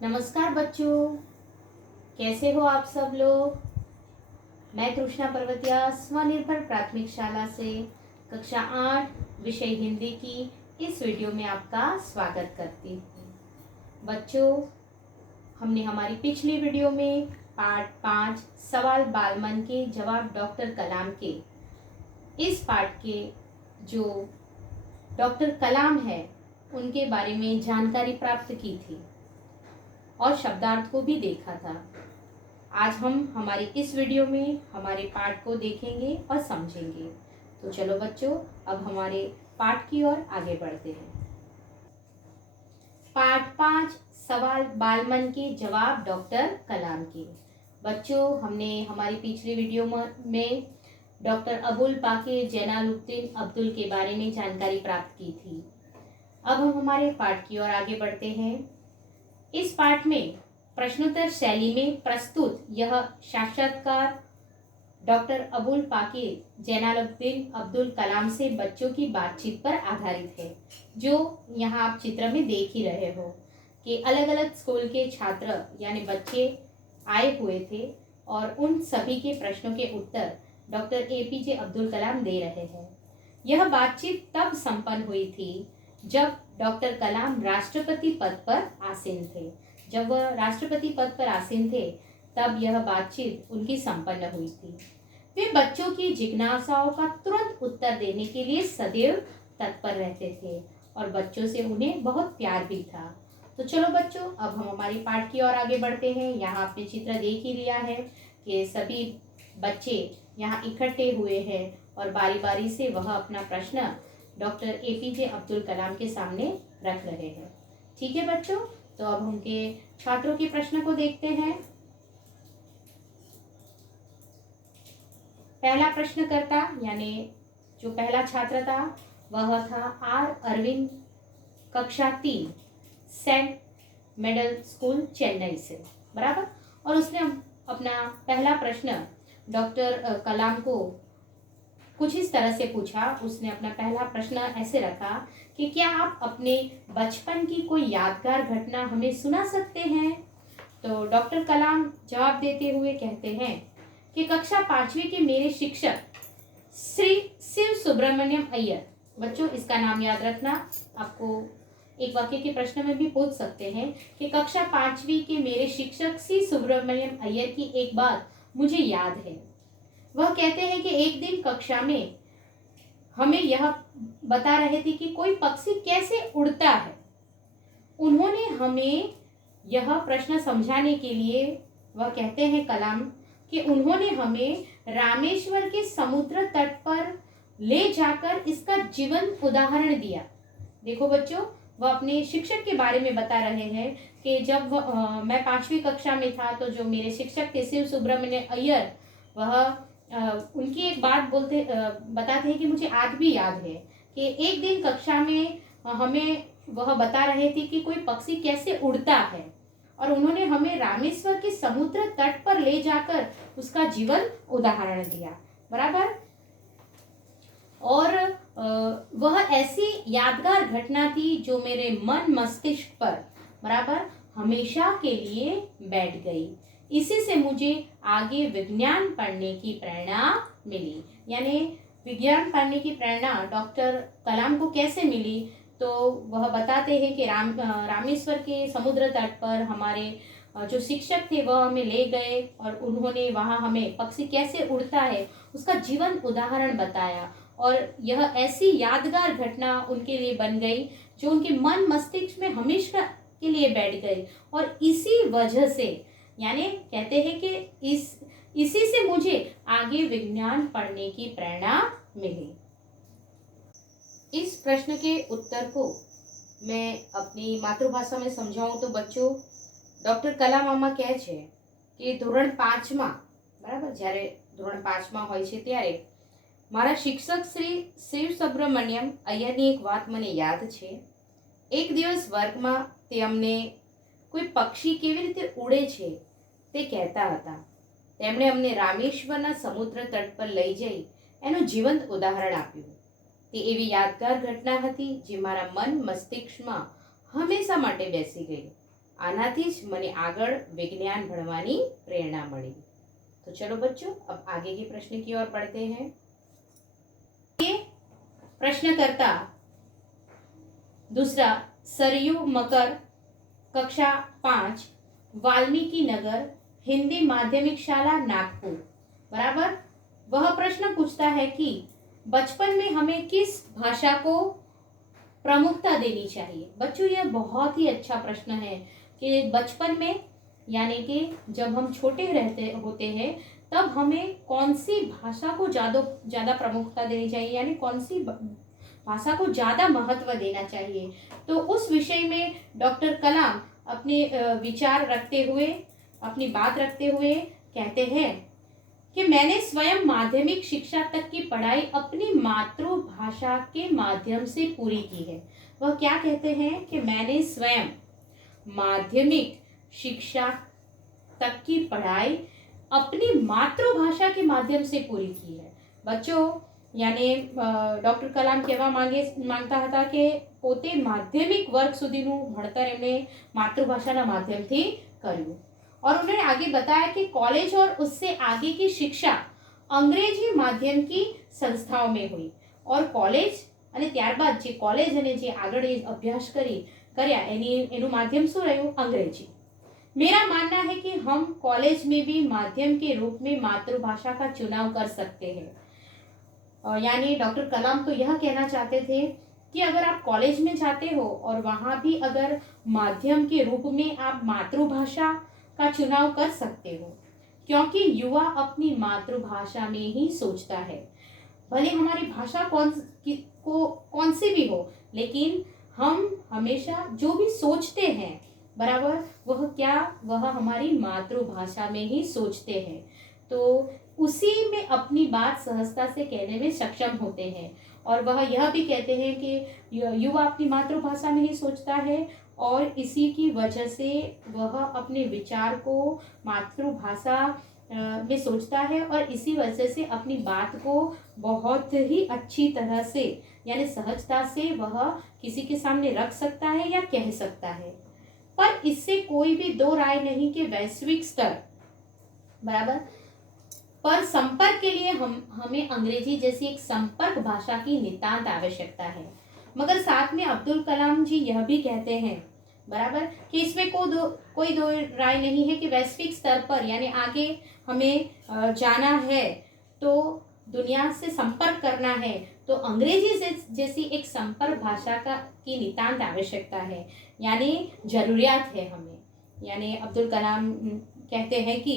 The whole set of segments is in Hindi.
नमस्कार बच्चों, कैसे हो आप सब लोग। मैं तृष्णा पर्वतिया स्वनिर्भर प्राथमिक शाला से कक्षा 8 विषय हिंदी की इस वीडियो में आपका स्वागत करती हूँ। बच्चों, हमने हमारी पिछली वीडियो में पाठ 5 सवाल बालमन के जवाब डॉक्टर कलाम के इस पाठ के जो डॉक्टर कलाम है उनके बारे में जानकारी प्राप्त की थी और शब्दार्थ को भी देखा था। आज हम हमारी इस वीडियो में हमारे पाठ को देखेंगे और समझेंगे। तो चलो बच्चों, अब हमारे पाठ की ओर आगे बढ़ते हैं। पाठ 5 सवाल बालमन के जवाब डॉक्टर कलाम के। बच्चों, हमने हमारी पिछली वीडियो में डॉक्टर अबुल पाकिर जैनालुब्दीन अब्दुल के बारे में जानकारी प्राप्त की थी। अब हम हमारे पाठ की ओर आगे बढ़ते हैं। इस पाठ में प्रश्नोत्तर शैली में प्रस्तुत यह साक्षात्कार डॉक्टर अबुल पाकिर जैनालुब्दीन अब्दुल कलाम से बच्चों की बातचीत पर आधारित है, जो यहाँ आप चित्र में देख ही रहे हो कि अलग अलग स्कूल के छात्र यानी बच्चे आए हुए थे और उन सभी के प्रश्नों के उत्तर डॉक्टर एपीजे अब्दुल कलाम दे रहे हैं। यह बातचीत तब संपन्न हुई थी जब डॉक्टर कलाम राष्ट्रपति पद पर आसीन थे। जब वह राष्ट्रपति पद पर आसीन थे तब यह बातचीत उनकी संपन्न हुई थी। वे बच्चों की जिज्ञासाओं का तुरंत उत्तर देने के लिए सदैव तत्पर रहते थे और बच्चों से उन्हें बहुत प्यार भी था। तो चलो बच्चों, अब हम हमारी पाठ की ओर आगे बढ़ते हैं। यहाँ आपने चित्र देख ही लिया है कि सभी बच्चे यहाँ इकट्ठे हुए हैं और बारी बारी से वह अपना प्रश्न डॉक्टर एपीजे अब्दुल कलाम के सामने रख रहे हैं। ठीक है बच्चों, तो अब उनके छात्रों के प्रश्न को देखते हैं। पहला प्रश्नकर्ता यानी जो पहला छात्र था वह था आर अरविंद, कक्षा 3, सेंट मिडल स्कूल चेन्नई से, बराबर। और उसने अपना पहला प्रश्न डॉक्टर कलाम को कुछ इस तरह से पूछा। उसने अपना पहला प्रश्न ऐसे रखा कि क्या आप अपने बचपन की कोई यादगार घटना हमें सुना सकते हैं। तो डॉक्टर कलाम जवाब देते हुए कहते हैं कि कक्षा 5वीं के मेरे शिक्षक श्री शिव सुब्रमण्यम अय्यर, बच्चों इसका नाम याद रखना, आपको एक वाक्य के प्रश्न में भी पूछ सकते हैं कि कक्षा 5वीं के मेरे शिक्षक श्री सुब्रमण्यम अय्यर की एक बात मुझे याद है। वह कहते हैं कि एक दिन कक्षा में हमें यह बता रहे थे कि कोई पक्षी कैसे उड़ता है। उन्होंने हमें यह प्रश्न समझाने के लिए, वह कहते हैं कलाम कि उन्होंने हमें रामेश्वर के समुद्र तट पर ले जाकर इसका जीवंत उदाहरण दिया। देखो बच्चों, वह अपने शिक्षक के बारे में बता रहे हैं कि जब मैं 5वीं कक्षा में था तो जो मेरे शिक्षक थे शिव सुब्रमण्यम अय्यर, वह उनकी एक बात बताते हैं कि मुझे आज भी याद है कि एक दिन कक्षा में हमें वह बता रहे थे कि कोई पक्षी कैसे उड़ता है और उन्होंने हमें रामेश्वर के समुद्र तट पर ले जाकर उसका जीवन उदाहरण दिया, बराबर। और वह ऐसी यादगार घटना थी जो मेरे मन मस्तिष्क पर बराबर हमेशा के लिए बैठ गई। इसी से मुझे आगे विज्ञान पढ़ने की प्रेरणा मिली। यानी विज्ञान पढ़ने की प्रेरणा डॉक्टर कलाम को कैसे मिली, तो वह बताते हैं कि रामेश्वर के समुद्र तट पर हमारे जो शिक्षक थे वह हमें ले गए और उन्होंने वहाँ हमें पक्षी कैसे उड़ता है उसका जीवन उदाहरण बताया और यह ऐसी यादगार घटना उनके लिए बन गई जो उनके मन मस्तिष्क में हमेशा के लिए बैठ गई। और इसी वजह से यानी कहते हैं कि इसी से मुझे आगे विज्ञान पढ़ने की प्रेरणा मिली। इस प्रश्न के उत्तर को मैं अपनी मातृभाषा में समझाऊं तो बच्चों, डॉक्टर कलाम આમાં કહે છે કે ધોરણ 5માં, બરાબર, જ્યારે ધોરણ 5માં હોય છે ત્યારે મારા શિક્ષક શ્રી શિવ સુબ્રમણ્યમ અય્યરની એક વાત મને યાદ છે। એક દિવસ વર્ગમાં તે અમને કોઈ પક્ષી કેવી રીતે ઉડે છે તે કહેતા હતા। તેમણે અમને રામેશ્વરના સમુદ્ર તટ પર લઈ જઈ એનું જીવંત ઉદાહરણ આપ્યું। તે એવી યાદગાર ઘટના હતી જે મારા મન મસ્તિષ્કમાં હંમેશા માટે બેસી ગઈ। આનાથી જ મને આગળ विज्ञान ભણવાની प्रेरणा મળી। तो चलो बच्चों, अब आगे के प्रश्न की ओर बढ़ते हैं। ये प्रश्नकर्ता दूसरा, सरयू मकर, कक्षा 5, वाल्मीकि नगर, हिंदी माध्यमिक शाला नागपुर। बराबर। वह प्रश्न पूछता है कि बचपन में हमें किस भाषा को प्रमुखता देनी चाहिए। बच्चों, यह बहुत ही अच्छा प्रश्न है कि बचपन में यानी कि जब हम छोटे रहते होते हैं तब हमें कौन सी भाषा को ज़्यादा प्रमुखता देनी चाहिए, यानी कौन सी भाषा को ज़्यादा महत्व देना चाहिए। तो उस विषय में डॉक्टर कलाम अपने विचार रखते हुए, अपनी बात रखते हुए कहते हैं कि मैंने स्वयं माध्यमिक शिक्षा तक की पढ़ाई अपनी मातृभाषा के माध्यम से पूरी की है। वह क्या कहते हैं कि मैंने स्वयं माध्यमिक शिक्षा तक की पढ़ाई अपनी मातृभाषा के माध्यम से पूरी की है। बच्चों, यानी ડોક્ટર કલામ કહેવા માંગતા હતા કે પોતે માધ્યમિક વર્ગ સુધીનું ભણતર એમણે માતૃભાષાના માધ્યમથી કર્યું। और उन्होंने आगे बताया कि कॉलेज और उससे आगे की शिक्षा अंग्रेजी माध्यम की संस्थाओं में हुई। और कॉलेज અને ત્યારબાદ જે કોલેજ અને જે આગળ અભ્યાસ કર્યા એનું માધ્યમ શું રહ્યું? અંગ્રેજી। मेरा मानना है कि हम कॉलेज में भी माध्यम के रूप में मातृभाषा का चुनाव कर सकते हैं। यानी डॉक्टर कलाम तो यह कहना चाहते थे कि अगर आप कॉलेज में जाते हो और वहाँ भी अगर माध्यम के रूप में आप मातृभाषा का चुनाव कर सकते हो, क्योंकि युवा अपनी मातृभाषा में ही सोचता है। भले हमारी भाषा कौन सी भी हो, लेकिन हम हमेशा जो भी सोचते हैं, बराबर, वह हमारी मातृभाषा में ही सोचते हैं। तो उसी में अपनी बात सहजता से कहने में सक्षम होते हैं। और वह यह भी कहते हैं कि युवा अपनी मातृभाषा में ही सोचता है और इसी की वजह से वह अपने विचार को मातृभाषा में सोचता है और इसी वजह से अपनी बात को बहुत ही अच्छी तरह से यानी सहजता से वह किसी के सामने रख सकता है या कह सकता है। पर इससे कोई भी दो राय नहीं कि वैश्विक स्तर, बराबर, पर संपर्क के लिए हमें अंग्रेजी जैसी एक संपर्क भाषा की नितांत आवश्यकता है। मगर साथ में अब्दुल कलाम जी यह भी कहते हैं, बराबर, कि इसमें कोई दो राय नहीं है कि वैश्विक स्तर पर यानी आगे हमें जाना है तो दुनिया से संपर्क करना है तो अंग्रेजी जैसी एक संपर्क भाषा की नितांत आवश्यकता है, यानी जरूरियात है हमें। यानी अब्दुल कलाम कहते हैं कि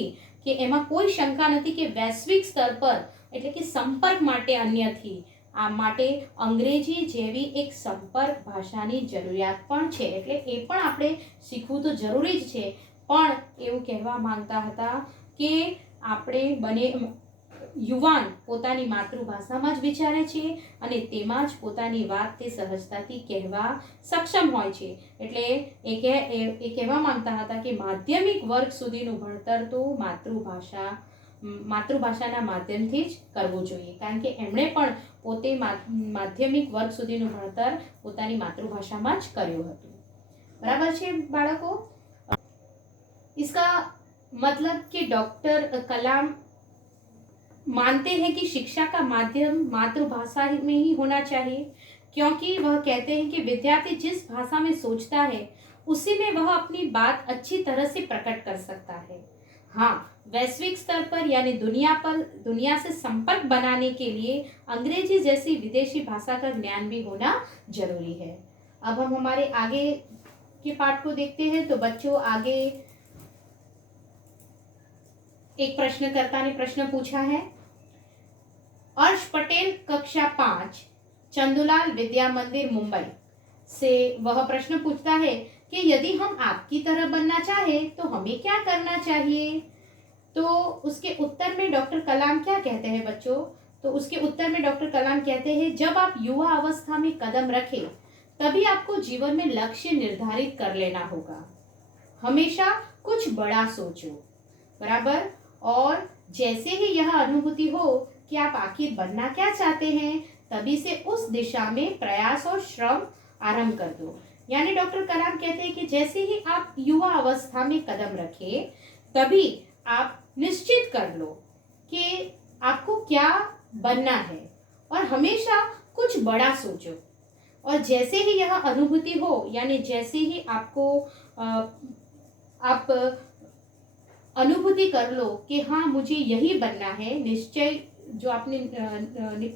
एमा कोई शंका नहीं कि वैश्विक स्तर पर એટલે કે સંપર્ક માટે અન્યથી આ માટે અંગ્રેજી જેવી એક સંપર્ક ભાષાની જરૂરિયાત પણ છે, એટલે એ પણ આપણે શીખવું તો જરૂરી જ છે। પણ એવું કહેવા માંગતા હતા કે આપણે બને યુવાન પોતાની માતૃભાષામાં જ વિચારે છે અને તેમાં જ પોતાની વાત તે સહજતાથી કહેવા સક્ષમ હોય છે। એટલે એ કહેવા માંગતા હતા કે માધ્યમિક વર્ગ સુધીનું ભણતર તો માતૃભાષાના માધ્યમથી જ કરવું જોઈએ, કારણ કે એમણે પણ પોતે માધ્યમિક વર્ગ સુધીનું ભણતર પોતાની માતૃભાષામાં જ કર્યું હતું। બરાબર છે બાળકો? इसका मतलब कि डॉक्टर कलाम मानते हैं कि शिक्षा का माध्यम मातृभाषा में ही होना चाहिए, क्योंकि वह कहते हैं कि विद्यार्थी जिस भाषा में सोचता है उसी में वह अपनी बात अच्छी तरह से प्रकट कर सकता है। हाँ, वैश्विक स्तर पर यानी दुनिया से संपर्क बनाने के लिए अंग्रेजी जैसी विदेशी भाषा का ज्ञान भी होना जरूरी है। अब हम हमारे आगे के पाठ को देखते हैं। तो बच्चों, आगे एक प्रश्नकर्ता ने प्रश्न पूछा है। अर्श पटेल, कक्षा 5, चंदूलाल विद्या मंदिर, मुंबई से वह प्रश्न पूछता है कि यदि हम आपकी तरह बनना चाहे तो हमें क्या करना चाहिए। तो उसके उत्तर में डॉक्टर कलाम क्या कहते हैं बच्चों? तो उसके उत्तर में डॉक्टर कलाम कहते हैं, जब आप युवा अवस्था में कदम रखें तभी आपको जीवन में लक्ष्य निर्धारित कर लेना होगा। हमेशा कुछ बड़ा सोचो, बराबर, और जैसे ही यह अनुभूति हो कि आप आखिर बनना क्या चाहते हैं, तभी से उस दिशा में प्रयास और श्रम आरंभ कर दो। यानी डॉक्टर कलाम कहते हैं कि जैसे ही आप युवा अवस्था में कदम रखें तभी आप निश्चित कर लो कि आपको क्या बनना है और हमेशा कुछ बड़ा सोचो। और जैसे ही यह अनुभूति हो, यानी जैसे ही आपको आप अनुभूति कर लो कि हाँ मुझे यही बनना है, निश्चय जो आपने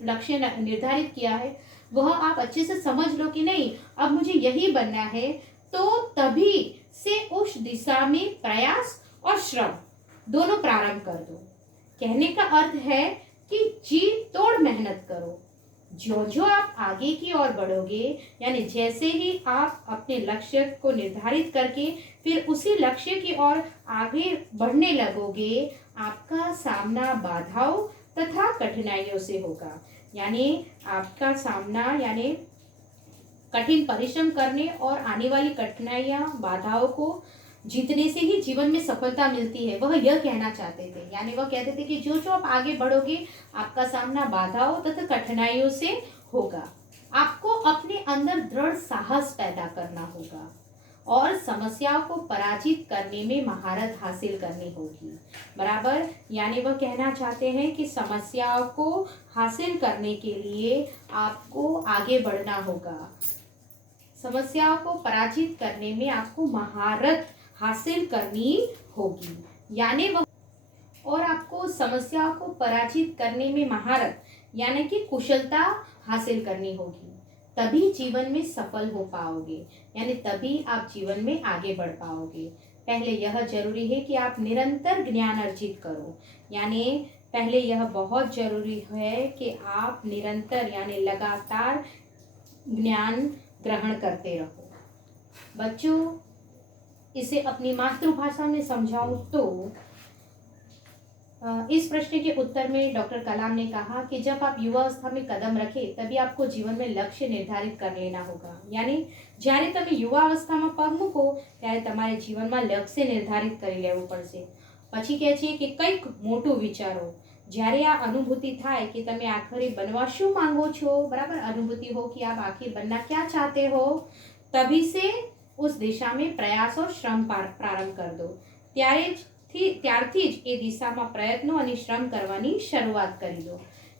लक्ष्य निर्धारित किया है वह आप अच्छे से समझ लो कि नहीं अब मुझे यही बनना है, तो तभी से उस दिशा में प्रयास और श्रम दोनों प्रारंभ कर दो। कहने का अर्थ है कि जी तोड़ मेहनत करो। जो जो आप आगे की ओर बढ़ोगे, यानी जैसे ही आप अपने लक्ष्य को निर्धारित करके फिर उसी लक्ष्य की ओर आगे बढ़ने लगोगे, आपका सामना बाधाओं तथा कठिनाइयों से होगा। यानी आपका सामना यानी कठिन परिश्रम करने और आने वाली कठिनाइयां बाधाओं को जीतने से ही जीवन में सफलता मिलती है, वह यह कहना चाहते थे। यानी वह कहते थे कि जो जो आप आगे बढ़ोगे आपका सामना बाधाओं तथा कठिनाइयों से होगा। आपको अपने अंदर दृढ़ साहस पैदा करना होगा और समस्याओं को पराजित करने में महारत हासिल करनी होगी। बराबर, यानी वह कहना चाहते हैं कि समस्याओं को हासिल करने के लिए आपको आगे बढ़ना होगा। समस्याओं को पराजित करने में आपको महारत हासिल करनी होगी। यानी वह और आपको समस्याओं को पराजित करने में महारत यानी कि कुशलता हासिल करनी होगी, तभी जीवन में सफल हो पाओगे, यानी तभी आप जीवन में आगे बढ़ पाओगे। पहले यह जरूरी है कि आप निरंतर ज्ञान अर्जित करो। यानी पहले यह बहुत जरूरी है कि आप निरंतर यानी लगातार ज्ञान ग्रहण करते रहो। बच्चों, इसे अपनी मातृभाषा में समझाऊं तो इस प्रश्न के उत्तर में डॉक्टर कलाम ने कहा कि जब आप युवावस्था में कदम रखें तभी आपको जीवन में लक्ष्य निर्धारित कर लेना होगा। यानी જ્યારે તમે યુવાવસ્થામાં પગ મૂકો ત્યારે તમારે જીવનમાં લક્ષ્ય નિર્ધારિત કરી લેવું પડશે। પછી કહે છે કે કંઈક મોટું વિચારો। જ્યારે આ અનુભૂતિ થાય કે તમે આખરે બનવા શું માંગો છો, બરાબર, અનુભૂતિ हो कि आप आखिर बनना क्या चाहते हो, तभी से उस दिशा में प्रयास और श्रम प्रारंभ कर दो। ત્યારથી જ એ દિશામાં પ્રયત્નો અને શ્રમ કરવાની શરૂઆત કરી દો।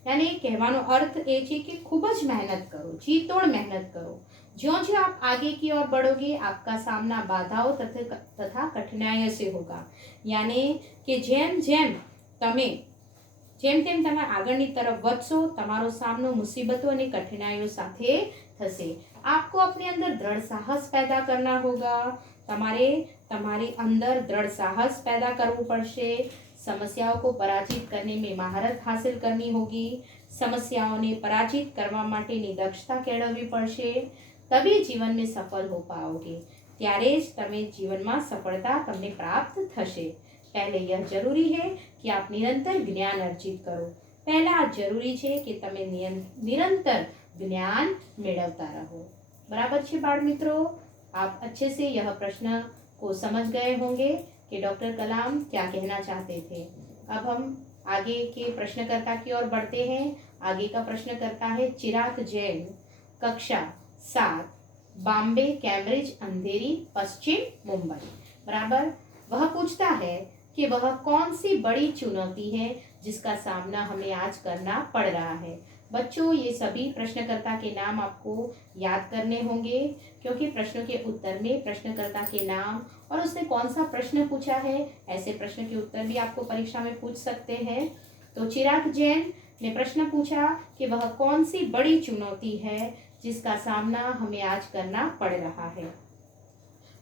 यानी કહેવાનો અર્થ એ છે કે ખૂબ જ મહેનત કરો, जी तोड़ मेहनत करो। ज्यों ज्यों आप आगे की ओर बढ़ोगे आपका सामना बाधाओं तथा कठिनाइयों से होगा। यानी कि જેમ તેમ તમે આગળની તરફ વધશો તમારો સામનો મુસીબતો અને કઠિનાઈઓ સાથે થશે। आपको अपने अंदर दृढ़ साहस पैदा करना होगा। તમારે अंदर दृढ़ साहस पैदा करવું પડશે। समस्याओं को पराजित करने में महारत हासिल करनी होगी। समस्याओं पराजित करवा माटेनी दक्षता केळववी पड़शे, तभी जीवन में सफल हो पाओगे। त्यारे ज तमे जीवन में सफलता तमने प्राप्त थशे। पहले यह जरूरी है कि आप निरंतर ज्ञान अर्जित करो। पहला जरूरी है कि तमे निरंतर ज्ञान मेळवता रहो। बराबर छे बाळ मित्रों, आप अच्छे से यह प्रश्न को समझ गए होंगे कि डॉक्टर कलाम क्या कहना चाहते थे। अब हम आगे के प्रश्नकर्ता की ओर बढ़ते हैं। आगे का प्रश्नकर्ता है चिराग जैन, कक्षा 7, बॉम्बे कैम्ब्रिज अंधेरी पश्चिम मुंबई। बराबर, वह पूछता है कि वह कौन सी बड़ी चुनौती है जिसका सामना हमें आज करना पड़ रहा है। बच्चों, ये सभी प्रश्नकर्ता के नाम आपको याद करने होंगे, क्योंकि प्रश्नों के उत्तर में प्रश्नकर्ता के नाम और उसने कौन सा प्रश्न पूछा है, ऐसे प्रश्न के उत्तर भी आपको परीक्षा में पूछ सकते हैं। तो चिराग जैन ने प्रश्न पूछा कि वह कौन सी बड़ी चुनौती है जिसका सामना हमें आज करना पड़ रहा है।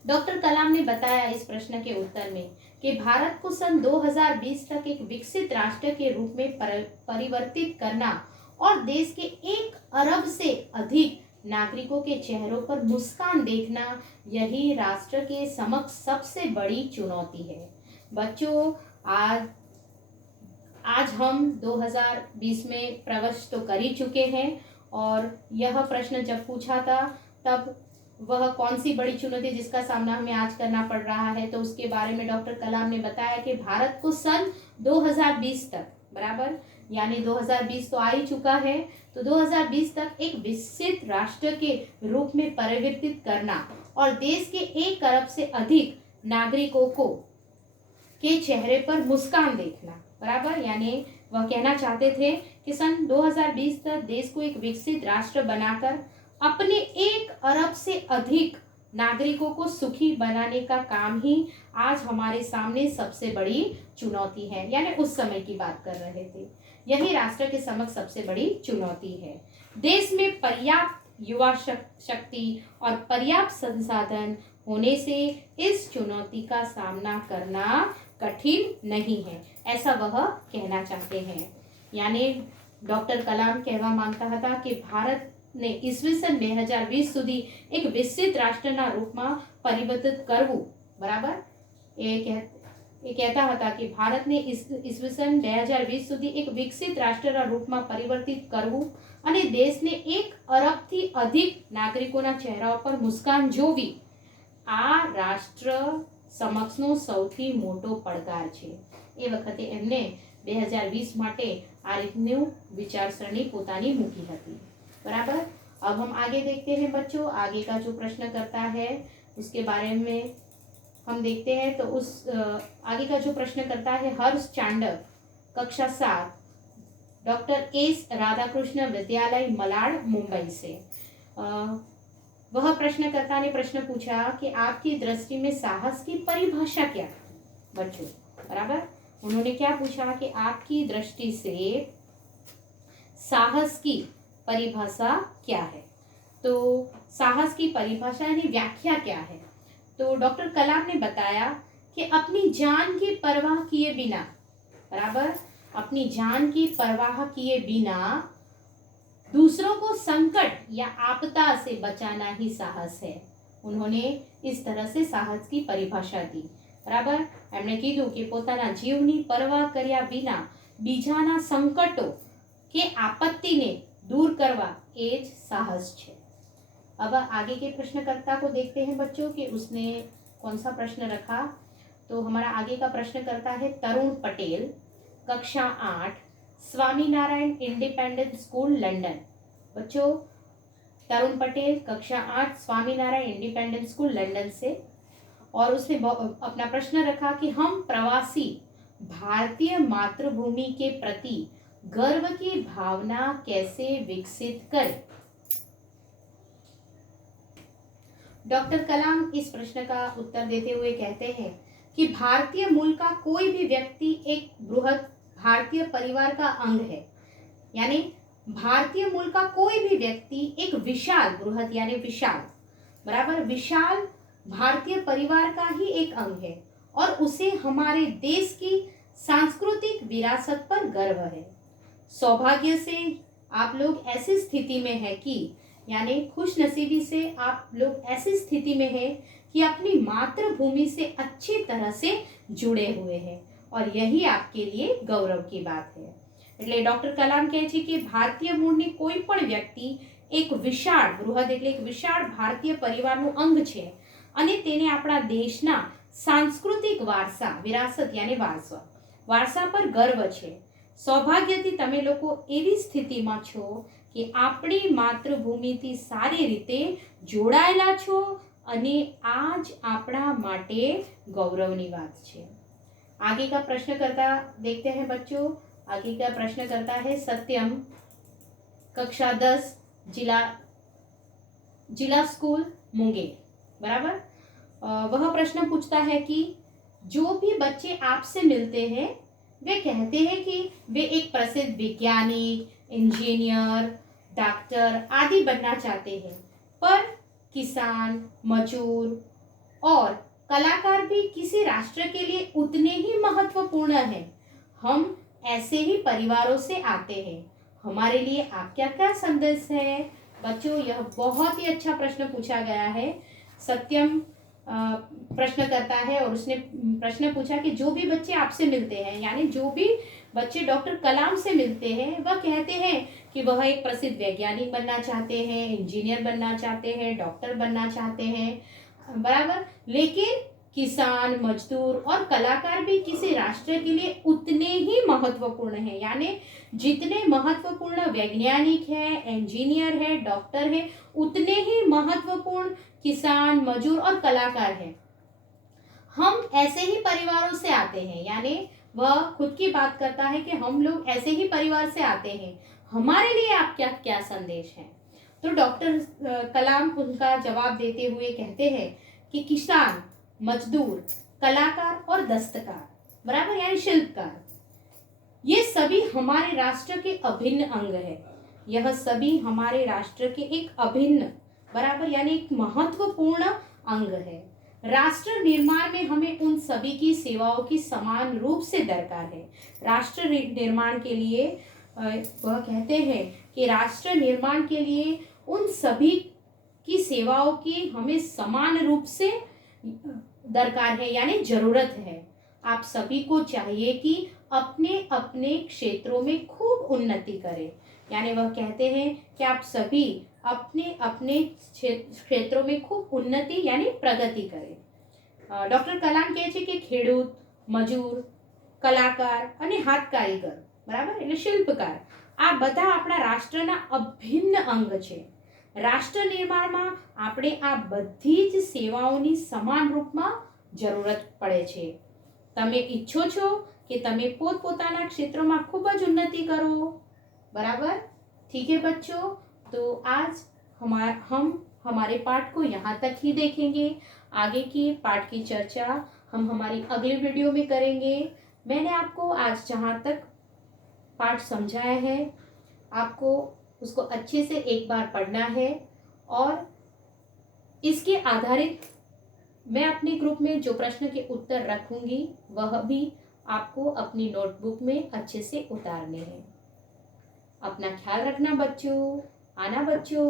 डॉक्टर कलाम ने बताया इस प्रश्न के उत्तर में कि भारत को सन 2020 तक एक विकसित राष्ट्र के रूप में परिवर्तित करना और देश के 1 अरब से अधिक नागरिकों के चेहरों पर मुस्कान देखना, यही राष्ट्र के समक्ष सबसे बड़ी चुनौती है। बच्चों, आज हम 2020 में प्रवेश तो कर ही चुके हैं और यह प्रश्न जब पूछा था तब वह कौन सी बड़ी चुनौती जिसका सामना हमें आज करना पड़ रहा है, तो उसके बारे में डॉक्टर कलाम ने बताया कि भारत को सन 2020 तक, बराबर, यानी 2020 तो आ ही चुका है, तो 2020 तक एक विकसित राष्ट्र के रूप में परिवर्तित करना और देश के 1 अरब से अधिक नागरिकों को के चेहरे पर मुस्कान देखना, बराबर। यानी वह कहना चाहते थे कि सन 2020 तक देश को एक विकसित राष्ट्र बनाकर अपने 1 अरब से अधिक नागरिकों को सुखी बनाने का काम ही आज हमारे सामने सबसे बड़ी चुनौती है। यानी उस समय की बात कर रहे थे, यही राष्ट्र के समक्ष सबसे बड़ी चुनौती है। देश में पर्याप्त युवा शक्ति और पर्याप्त संसाधन होने से इस चुनौती का सामना करना कठिन नहीं है, ऐसा वह कहना चाहते हैं। यानी डॉक्टर कलाम कहवा मांगता था कि भारत ने ईस्वीसन 2020 સુધી એક વિકસિત રાષ્ટ્રના રૂપમાં પરિવર્તિત કરવું, બરાબર। એ કહેતા હતા કે ભારતને ઈસવીસન 2020 સુધી એક વિકસિત રાષ્ટ્રના રૂપમાં પરિવર્તિત કરવું અને દેશને 1 અરબથી अधिक નાગરિકોના ચહેરાઓ પર મુસ્કાન જોવી આ રાષ્ટ્ર સમક્ષનો સૌથી મોટો પડકાર છે। એ વખતે એમને 2020 માટે આ રીતનું વિચારસરણી પોતાની મૂકી હતી, बराबर। अब हम आगे देखते हैं बच्चों, आगे का जो प्रश्न करता है उसके बारे में हम देखते हैं। तो उस आगे का जो प्रश्न करता है हर्ष चांडक, कक्षा 7, डॉक्टर एस राधाकृष्ण विद्यालय मलाड मुंबई से। वह प्रश्नकर्ता ने प्रश्न पूछा कि आपकी दृष्टि में साहस की परिभाषा क्या है बच्चों, बराबर। उन्होंने क्या पूछा कि आपकी दृष्टि से साहस की परिभाषा क्या है। तो साहस की परिभाषा यानी व्याख्या क्या है। तो डॉक्टर कलाम ने बताया कि अपनी जान की परवाह किए बिना, बराबर, अपनी जान की परवाह किए बिना दूसरों को संकट या आपदा से बचाना ही साहस है। उन्होंने इस तरह से साहस की परिभाषा दी, बराबर। એમણે કીધું કે પોતાના જીવની પરવા કર્યા વિના બીજાના સંકટો કે આપત્તિને दूर करवा एज साहस है। अब आगे के प्रश्नकर्ता को देखते हैं बच्चों कि उसने कौन सा प्रश्न रखा। तो हमारा आगे का प्रश्नकर्ता है तरुण पटेल, कक्षा 8, स्वामीनारायण इंडिपेंडेंट स्कूल लंदन। बच्चों तरुण पटेल कक्षा 8 स्वामीनारायण इंडिपेंडेंट स्कूल लंदन से, और उसने अपना प्रश्न रखा कि हम प्रवासी भारतीय मातृभूमि के प्रति गर्व की भावना कैसे विकसित करें। डॉक्टर कलाम इस प्रश्न का उत्तर देते हुए कहते हैं कि भारतीय मूल का कोई भी व्यक्ति एक बृहद भारतीय परिवार का अंग है। यानी भारतीय मूल का कोई भी व्यक्ति एक विशाल, बृहद यानी विशाल, बराबर, विशाल भारतीय परिवार का ही एक अंग है और उसे हमारे देश की सांस्कृतिक विरासत पर गर्व है। सौभाग्य से आप लोग ऐसी स्थिति में है कि, यानी खुश नसीबी से आप लोग ऐसी स्थिति में है कि अपनी मातृभूमि से अच्छी तरह से जुड़े हुए हैं और यही आपके लिए गौरव की बात है। એટલે ડોક્ટર કલામ કહે છે કે ભારતીય મૂળની કોઈ પણ વ્યક્તિ એક વિશાળ, બૃહદ એટલે એક વિશાળ ભારતીય પરિવારનું અંગ છે અને તેને આપણા દેશના સાંસ્કૃતિક વારસા, વિરાસત यानी વારસા પર ગર્વ છે। સૌભાગ્યથી તમે લોકો એવી સ્થિતિમાં છો કે આપણી માતૃભૂમિથી સારી રીતે જોડાયેલા છો અને આજ આપણા માટે ગૌરવની વાત છે। आगे का प्रश्नकर्ता देखते हैं बच्चों। आगे का प्रश्नकर्ता है सत्यम, कक्षा 10, जिला स्कूल मुंगेर, बराबर। वह प्रश्न पूछता है कि जो भी बच्चे आपसे मिलते हैं वे कहते हैं कि वे एक प्रसिद्ध वैज्ञानिक, इंजीनियर, डॉक्टर आदि बनना चाहते हैं, पर किसान, मजदूर और कलाकार भी किसी राष्ट्र के लिए उतने ही महत्वपूर्ण हैं। हम ऐसे ही परिवारों से आते हैं। हमारे लिए आपका क्या संदेश है। बच्चों यह बहुत ही अच्छा प्रश्न पूछा गया है। सत्यम प्रश्न करता है और उसने प्रश्न पूछा कि जो भी बच्चे आपसे मिलते हैं, यानी जो भी बच्चे डॉक्टर कलाम से मिलते हैं, वह कहते हैं कि वह एक प्रसिद्ध वैज्ञानिक बनना चाहते हैं, इंजीनियर बनना चाहते हैं, डॉक्टर बनना चाहते हैं, बराबर। लेकिन किसान, मजदूर और कलाकार भी किसी राष्ट्र के लिए उतने ही महत्वपूर्ण हैं। यानी जितने महत्वपूर्ण वैज्ञानिक है, इंजीनियर है, डॉक्टर है, उतने ही महत्वपूर्ण किसान, मजदूर और कलाकार हैं। हम ऐसे ही परिवारों से आते हैं, यानी वह खुद की बात करता है कि हम लोग ऐसे ही परिवार से आते हैं, हमारे लिए आपका क्या संदेश है। तो डॉक्टर कलाम उनका जवाब देते हुए कहते हैं कि किसान, मजदूर, कलाकार और दस्तकार, बराबर, यानी शिल्पकार, ये सभी हमारे राष्ट्र के अभिन्न अंग है। यह सभी हमारे राष्ट्र के एक अभिन्न, बराबर, यानी एक महत्वपूर्ण अंग है। राष्ट्र निर्माण में हमें उन सभी की सेवाओं की समान रूप से दरकार है। राष्ट्र निर्माण के लिए वह कहते हैं कि राष्ट्र निर्माण के लिए उन सभी की सेवाओं की हमें समान रूप से दरकार है, यानी जरूरत है। आप सभी को चाहिए कि अपने अपने क्षेत्रों में खूब उन्नति करें। यानी वह कहते हैं कि आप सभी अपने अपने क्षेत्रों में खूब उन्नति यानी प्रगति करें। डॉक्टर कलाम કહે છે કે ખેડૂત, મજૂર, કલાકાર અને હાથ કારીગર, બરાબર, એટલે શિલ્પકાર, આ બધા આપણા રાષ્ટ્રના અભિન્ન અંગ છે। રાષ્ટ્ર નિર્માણમાં આપણે આ બધી જ સેવાઓની સમાન રૂપમાં જરૂરત પડે છે। તમે ઈચ્છો છો કે તમે પોતપોતાના ક્ષેત્રોમાં ખૂબ જ ઉન્નતિ કરો, बराबर, ठीक है बच्चों। तो आज हम हमारे पाठ को यहाँ तक ही देखेंगे। आगे की पाठ की चर्चा हम हमारी अगली वीडियो में करेंगे। मैंने आपको आज जहाँ तक पाठ समझाया है, आपको उसको अच्छे से एक बार पढ़ना है और इसके आधारित मैं अपने ग्रुप में जो प्रश्न के उत्तर रखूंगी वह भी आपको अपनी नोटबुक में अच्छे से उतारने हैं। अपना ख्याल रखना बच्चों। आना बच्चों।